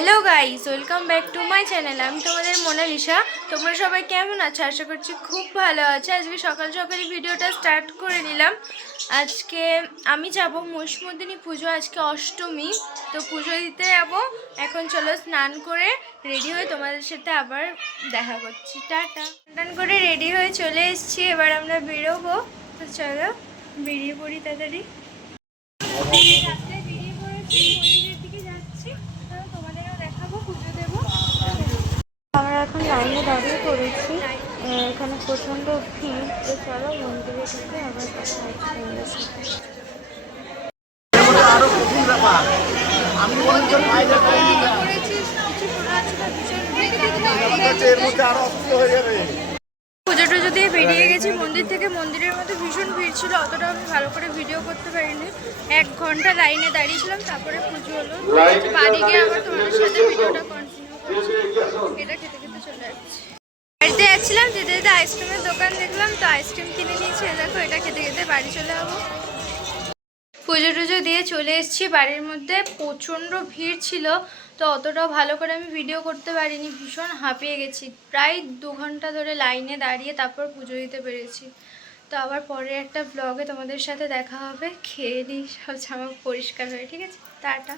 Hello guys, welcome back to my channel. আমি তোমাদের Mona Lisa. তোমরা সবাই কেমন আছো? আশা করছি খুব ভালো আছে। আজকে সকাল সকালই ভিডিওটা স্টার্ট করে নিলাম। আজকে আমি যাব মহিষমর্দিনী পুজো, আজকে অষ্টমী, তো পুজো দিতে যাবো। এখন চলো স্নান করে রেডি হয়ে তোমাদের সাথে আবার দেখা করছি। টাটা। স্নান করে রেডি হয়ে চলে এসেছি, এবার আমরা বেরোবো। তো চলো বেরিয়ে পড়ি তাড়াতাড়ি। বেরিয়ে পড়েছি, মন্দিরের দিকে যাচ্ছি, তোমাদেরও দেখাবো, পুজো দেবো। আমরা এখন লাইনে দাঁড়িয়ে পড়েছি, এখানে প্রচণ্ড ভিড়। তো চলো মন্দিরের দিকে আবার কথা হচ্ছে। পুজো টুজো দিয়ে বেরিয়ে গেছি মন্দির থেকে। মন্দিরের মধ্যে ভীষণ ভিড় ছিল, অতটা আমি ভালো করে ভিডিও করতে পারিনি। 1 ঘন্টা লাইনে দাঁড়িয়েছিলাম, তারপরে পুজো হলো। বাড়ি গিয়ে আবার তোমাদের সাথে ভিডিওটা কন্টিনিউ করছি। এটা খেতে খেতে চলে যাচ্ছি। বাড়িতে যাচ্ছিলাম, যেতে যেতে আইসক্রিমের দোকান দেখলাম, তো আইসক্রিম কিনে নিয়েছি। দেখো এটা খেতে খেতে বাড়ি চলে যাবো। পুজো টুজো দিয়ে চলে এসেছি বাড়ির মধ্যে। প্রচণ্ড ভিড় ছিল, তো অতটাও ভালো করে আমি ভিডিও করতে পারিনি। ভীষণ হাঁপিয়ে গেছি, প্রায় 2 ঘন্টা ধরে লাইনে দাঁড়িয়ে তারপর পুজো দিতে পেরেছি। তো আবার পরে একটা ব্লগে তোমাদের সাথে দেখা হবে। খেয়ে নিই, সব জামা পরিষ্কার হয়ে। ঠিক আছে, টাটা।